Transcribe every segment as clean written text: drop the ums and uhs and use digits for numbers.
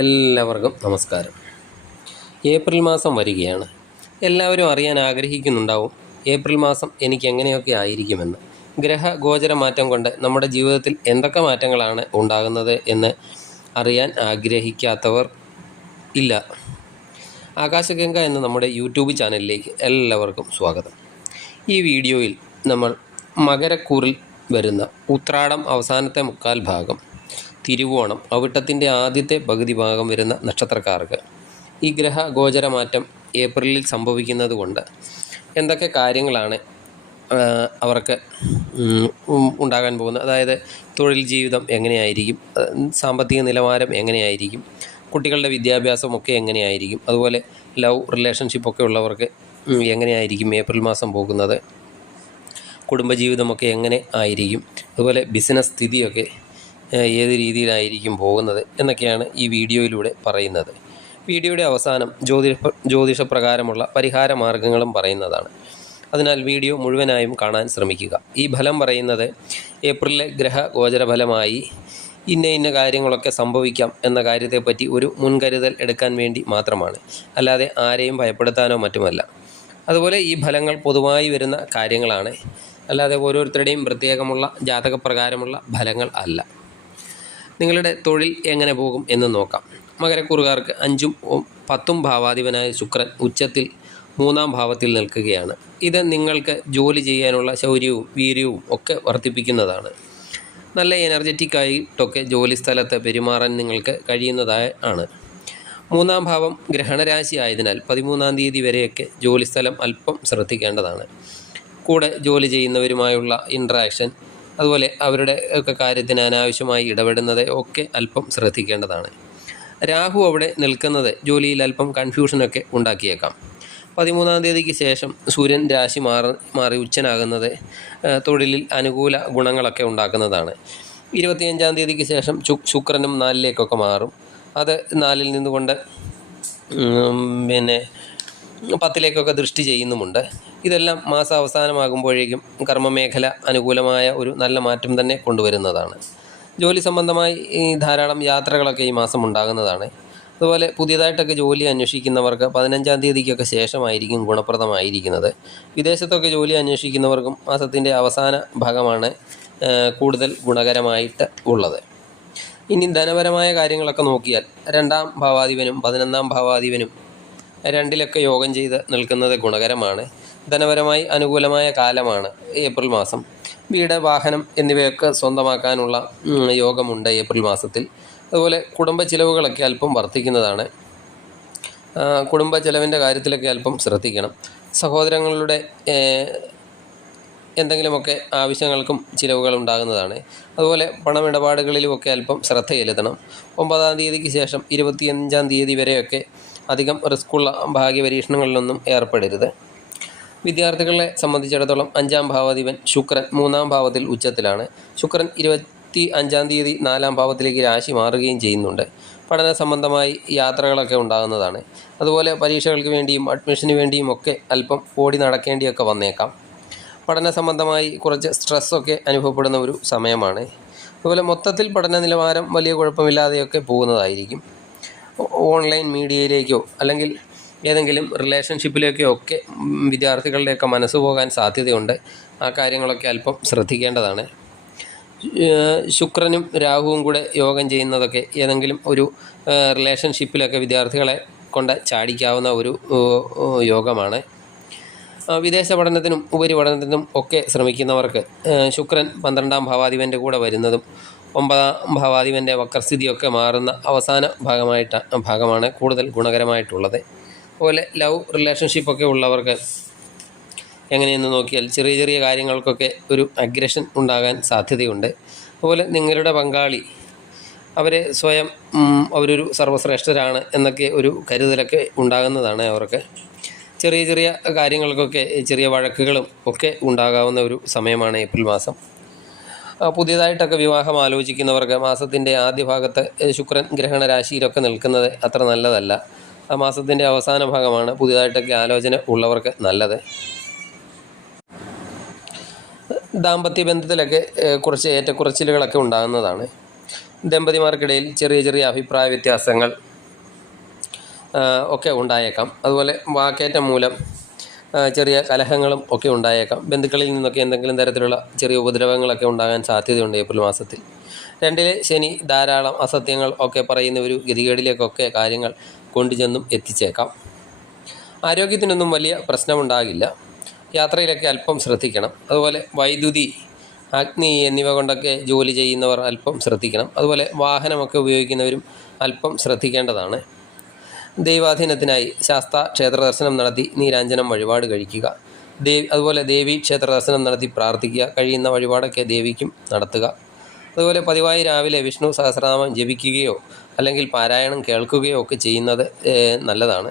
എല്ലാവർക്കും നമസ്കാരം. ഏപ്രിൽ മാസം വരികയാണ്. എല്ലാവരും അറിയാൻ ആഗ്രഹിക്കുന്നുണ്ടാവും ഏപ്രിൽ മാസം എനിക്ക് എങ്ങനെയൊക്കെ ആയിരിക്കുമെന്ന്. ഗ്രഹഗോചര മാറ്റം കൊണ്ട് നമ്മുടെ ജീവിതത്തിൽ എന്തൊക്കെ മാറ്റങ്ങളാണ് ഉണ്ടാകുന്നത് എന്ന് അറിയാൻ ആഗ്രഹിക്കാത്തവർ ഇല്ല. ആകാശഗംഗ എന്ന നമ്മുടെ യൂട്യൂബ് ചാനലിലേക്ക് എല്ലാവർക്കും സ്വാഗതം. ഈ വീഡിയോയിൽ നമ്മൾ മകരക്കൂറിൽ വരുന്ന ഉത്രാടം അവസാനത്തെ മുക്കാൽ ഭാഗം, തിരുവോണം അവിട്ടത്തിൻ്റെ ആദ്യത്തെ പകുതി ഭാഗം വരുന്ന നക്ഷത്രക്കാർക്ക് ഈ ഗ്രഹഗോചര മാറ്റം ഏപ്രിലിൽ സംഭവിക്കുന്നത് കൊണ്ട് എന്തൊക്കെ കാര്യങ്ങളാണ് അവർക്ക് ഉണ്ടാകാൻ പോകുന്നത്, അതായത് തൊഴിൽ ജീവിതം എങ്ങനെയായിരിക്കും, സാമ്പത്തിക നിലവാരം എങ്ങനെയായിരിക്കും, കുട്ടികളുടെ വിദ്യാഭ്യാസമൊക്കെ എങ്ങനെയായിരിക്കും, അതുപോലെ ലവ് റിലേഷൻഷിപ്പൊക്കെ ഉള്ളവർക്ക് എങ്ങനെയായിരിക്കും ഏപ്രിൽ മാസം പോകുന്നത്, കുടുംബജീവിതമൊക്കെ എങ്ങനെ ആയിരിക്കും, അതുപോലെ ബിസിനസ് സ്ഥിതിയൊക്കെ ഏത് രീതിയിലായിരിക്കും പോകുന്നത് എന്നൊക്കെയാണ് ഈ വീഡിയോയിലൂടെ പറയുന്നത്. വീഡിയോയുടെ അവസാനം ജ്യോതിഷപ്രകാരമുള്ള പരിഹാര മാർഗങ്ങളും പറയുന്നതാണ്. അതിനാൽ വീഡിയോ മുഴുവനായും കാണാൻ ശ്രമിക്കുക. ഈ ഫലം പറയുന്നത് ഏപ്രിലിലെ ഗ്രഹഗോചര ഫലമായി ഇന്ന കാര്യങ്ങളൊക്കെ സംഭവിക്കാം എന്ന കാര്യത്തെപ്പറ്റി ഒരു മുൻകരുതൽ എടുക്കാൻ വേണ്ടി മാത്രമാണ്, അല്ലാതെ ആരെയും ഭയപ്പെടുത്താനോ മറ്റുമല്ല. അതുപോലെ ഈ ഫലങ്ങൾ പൊതുവായി വരുന്ന കാര്യങ്ങളാണ്, അല്ലാതെ ഓരോരുത്തരുടെയും പ്രത്യേകമുള്ള ജാതകപ്രകാരമുള്ള ഫലങ്ങൾ അല്ല. നിങ്ങളുടെ തൊഴിൽ എങ്ങനെ പോകും എന്ന് നോക്കാം. മകരക്കൂറുകാർക്ക് 5ഉം 10ഉം ഭാവാധിപനായ ശുക്രൻ ഉച്ചത്തിൽ 3-ാം ഭാവത്തിൽ നിൽക്കുകയാണ്. ഇത് നിങ്ങൾക്ക് ജോലി ചെയ്യാനുള്ള ശൗര്യവും വീര്യവും ഒക്കെ വർദ്ധിപ്പിക്കുന്നതാണ്. നല്ല എനർജറ്റിക്കായിട്ടൊക്കെ ജോലി സ്ഥലത്ത് പെരുമാറാൻ നിങ്ങൾക്ക് കഴിയുന്നതാണ്. 3-ാം ഭാവം ഗ്രഹണരാശി ആയതിനാൽ 13-ാം തീയതി വരെയൊക്കെ ജോലിസ്ഥലം അല്പം ശ്രദ്ധിക്കേണ്ടതാണ്. കൂടെ ജോലി ചെയ്യുന്നവരുമായുള്ള ഇൻട്രാക്ഷൻ, അതുപോലെ അവരുടെ ഒക്കെ കാര്യത്തിന് അനാവശ്യമായി ഇടപെടുന്നത് ഒക്കെ അല്പം ശ്രദ്ധിക്കേണ്ടതാണ്. രാഹു അവിടെ നിൽക്കുന്നത് ജോലിയിൽ അല്പം കൺഫ്യൂഷനൊക്കെ ഉണ്ടാക്കിയേക്കാം. 13-ാം തീയതിക്ക് ശേഷം സൂര്യൻ രാശി മാറി ഉച്ചനാകുന്നത് തൊഴിലിൽ അനുകൂല ഗുണങ്ങളൊക്കെ ഉണ്ടാക്കുന്നതാണ്. 25-ാം തീയതിക്ക് ശേഷം ശുക്രനും 4-ലേക്കൊക്കെ മാറും. അത് 4-ൽ നിന്നുകൊണ്ട് 10-ലേക്കൊക്കെ ദൃഷ്ടി ചെയ്യുന്നുമുണ്ട്. ഇതെല്ലാം മാസാവസാനമാകുമ്പോഴേക്കും കർമ്മമേഖല അനുകൂലമായ ഒരു നല്ല മാറ്റം തന്നെ കൊണ്ടുവരുന്നതാണ്. ജോലി സംബന്ധമായി ധാരാളം യാത്രകളൊക്കെ ഈ മാസം ഉണ്ടാകുന്നതാണ്. അതുപോലെ പുതിയതായിട്ടൊക്കെ ജോലി അന്വേഷിക്കുന്നവർക്ക് 15-ാം തീയതിക്കൊക്കെ ശേഷമായിരിക്കും ഗുണപ്രദമായിരിക്കുന്നത്. വിദേശത്തൊക്കെ ജോലി അന്വേഷിക്കുന്നവർക്കും മാസത്തിൻ്റെ അവസാന ഭാഗമാണ് കൂടുതൽ ഗുണകരമായിട്ട് ഉള്ളത്. ഇനി ധനപരമായ കാര്യങ്ങളൊക്കെ നോക്കിയാൽ 2-ാം ഭാവാധിപനും 11-ാം ഭാവാധിപനും 2-ലൊക്കെ യോഗം ചെയ്ത് നിൽക്കുന്നത് ഗുണകരമാണ്. ധനപരമായി അനുകൂലമായ കാലമാണ് ഏപ്രിൽ മാസം. വീട്, വാഹനം എന്നിവയൊക്കെ സ്വന്തമാക്കാനുള്ള യോഗമുണ്ട് ഏപ്രിൽ മാസത്തിൽ. അതുപോലെ കുടുംബ ചിലവുകളൊക്കെ അല്പം വർദ്ധിക്കുന്നതാണ്. കുടുംബ ചിലവിൻ്റെ കാര്യത്തിലൊക്കെ അല്പം ശ്രദ്ധിക്കണം. സഹോദരങ്ങളുടെ എന്തെങ്കിലുമൊക്കെ ആവശ്യങ്ങൾക്കും ചിലവുകൾ ഉണ്ടാകുന്നതാണ്. അതുപോലെ പണമിടപാടുകളിലുമൊക്കെ അല്പം ശ്രദ്ധ ചെലുത്തണം. 9-ാം തീയതിക്ക് ശേഷം 25-ാം തീയതി വരെയൊക്കെ അധികം റിസ്ക്കുള്ള ഭാഗ്യപരീക്ഷണങ്ങളിലൊന്നും ഏർപ്പെടരുത്. വിദ്യാർത്ഥികളെ സംബന്ധിച്ചിടത്തോളം 5-ാം ഭാവാധിപൻ ശുക്രൻ 3-ാം ഭാവത്തിൽ ഉച്ചത്തിലാണ്. ശുക്രൻ 25-ാം തീയതി 4-ാം ഭാവത്തിലേക്ക് രാശി മാറുകയും ചെയ്യുന്നുണ്ട്. പഠന സംബന്ധമായി യാത്രകളൊക്കെ ഉണ്ടാകുന്നതാണ്. അതുപോലെ പരീക്ഷകൾക്ക് വേണ്ടിയും അഡ്മിഷന് വേണ്ടിയും ഒക്കെ അല്പം ഓടി നടക്കേണ്ടിയൊക്കെ വന്നേക്കാം. പഠന സംബന്ധമായി കുറച്ച് സ്ട്രെസ്സൊക്കെ അനുഭവപ്പെടുന്ന ഒരു സമയമാണ്. അതുപോലെ മൊത്തത്തിൽ പഠന നിലവാരം വലിയ കുഴപ്പമില്ലാതെയൊക്കെ പോകുന്നതായിരിക്കും. ഓൺലൈൻ മീഡിയയിലേക്കോ അല്ലെങ്കിൽ ഏതെങ്കിലും റിലേഷൻഷിപ്പിലേക്കോ ഒക്കെ വിദ്യാർത്ഥികളുടെയൊക്കെ മനസ്സ് പോകാൻ സാധ്യതയുണ്ട്. ആ കാര്യങ്ങളൊക്കെ അല്പം ശ്രദ്ധിക്കേണ്ടതാണ്. ശുക്രനും രാഹുവും കൂടെ യോഗം ചെയ്യുന്നതൊക്കെ ഏതെങ്കിലും ഒരു റിലേഷൻഷിപ്പിലൊക്കെ വിദ്യാർത്ഥികളെ കൊണ്ട് ചാടിക്കാവുന്ന ഒരു യോഗമാണ്. വിദേശ പഠനത്തിനും ഉപരിപഠനത്തിനും ഒക്കെ ശ്രമിക്കുന്നവർക്ക് ശുക്രൻ 12-ാം ഭാവാധിപൻ്റെ കൂടെ വരുന്നതും 9-ാം ഭാവാധിപൻ്റെ വക്രസ്ഥിതിയൊക്കെ മാറുന്ന അവസാന ഭാഗമാണ് കൂടുതൽ ഗുണകരമായിട്ടുള്ളത്. അതുപോലെ ലവ് റിലേഷൻഷിപ്പൊക്കെ ഉള്ളവർക്ക് എങ്ങനെയെന്ന് നോക്കിയാൽ ചെറിയ ചെറിയ കാര്യങ്ങൾക്കൊക്കെ ഒരു അഗ്രഷൻ ഉണ്ടാകാൻ സാധ്യതയുണ്ട്. അതുപോലെ നിങ്ങളുടെ പങ്കാളി അവരെ സ്വയം അവരൊരു സർവ്വശ്രേഷ്ഠരാണ് എന്നൊക്കെ ഒരു കരുതലൊക്കെ ഉണ്ടാകുന്നതാണ്. അവർക്ക് ചെറിയ ചെറിയ കാര്യങ്ങൾക്കൊക്കെ ചെറിയ വഴക്കുകളും ഒക്കെ ഉണ്ടാകാവുന്ന ഒരു സമയമാണ് ഏപ്രിൽ മാസം. പുതിയതായിട്ടൊക്കെ വിവാഹം ആലോചിക്കുന്നവർക്ക് മാസത്തിൻ്റെ ആദ്യ ഭാഗത്ത് ശുക്രൻ ഗ്രഹണരാശിയിലൊക്കെ നിൽക്കുന്നത് അത്ര നല്ലതല്ല. ആ മാസത്തിൻ്റെ അവസാന ഭാഗമാണ് പുതിയതായിട്ടൊക്കെ ആലോചന ഉള്ളവർക്ക് നല്ലത്. ദാമ്പത്യ ബന്ധത്തിലൊക്കെ കുറച്ച് ഏറ്റക്കുറച്ചിലുകളൊക്കെ ഉണ്ടാകുന്നതാണ്. ദമ്പതിമാർക്കിടയിൽ ചെറിയ ചെറിയ അഭിപ്രായ വ്യത്യാസങ്ങൾ ഒക്കെ ഉണ്ടായേക്കാം. അതുപോലെ വാക്കേറ്റം മൂലം ചെറിയ കലഹങ്ങളും ഒക്കെ ഉണ്ടായേക്കാം. ബന്ധുക്കളിൽ നിന്നൊക്കെ എന്തെങ്കിലും തരത്തിലുള്ള ചെറിയ ഉപദ്രവങ്ങളൊക്കെ ഉണ്ടാകാൻ സാധ്യതയുണ്ട് ഏപ്രിൽ മാസത്തിൽ. 2-ലെ ശനി ധാരാളം അസത്യങ്ങൾ ഒക്കെ പറയുന്ന ഒരു ഗതികേടിലേക്കൊക്കെ കാര്യങ്ങൾ കൊണ്ടുചെന്നും എത്തിച്ചേക്കാം. ആരോഗ്യത്തിനൊന്നും വലിയ പ്രശ്നമുണ്ടാകില്ല. യാത്രയിലൊക്കെ അല്പം ശ്രദ്ധിക്കണം. അതുപോലെ വൈദ്യുതി, അഗ്നി എന്നിവ കൊണ്ടൊക്കെ ജോലി ചെയ്യുന്നവർ അല്പം ശ്രദ്ധിക്കണം. അതുപോലെ വാഹനമൊക്കെ ഉപയോഗിക്കുന്നവരും അല്പം ശ്രദ്ധിക്കേണ്ടതാണ്. ദൈവാധീനത്തിനായി ശാസ്താ ക്ഷേത്ര ദർശനം നടത്തി നീരാഞ്ജനം വഴിപാട് കഴിക്കുക. അതുപോലെ ദേവി ക്ഷേത്ര ദർശനം നടത്തി പ്രാർത്ഥിക്കുക. കഴിയുന്ന വഴിപാടൊക്കെ ദേവിക്കും നടത്തുക. അതുപോലെ പതിവായി രാവിലെ വിഷ്ണു സഹസ്രനാമം ജപിക്കുകയോ അല്ലെങ്കിൽ പാരായണം കേൾക്കുകയോ ഒക്കെ ചെയ്യുന്നത് നല്ലതാണ്.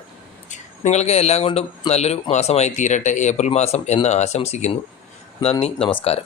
നിങ്ങൾക്ക് എല്ലാം കൊണ്ടും നല്ലൊരു മാസമായി തീരട്ടെ ഏപ്രിൽ മാസം എന്ന് ആശംസിക്കുന്നു. നന്ദി, നമസ്കാരം.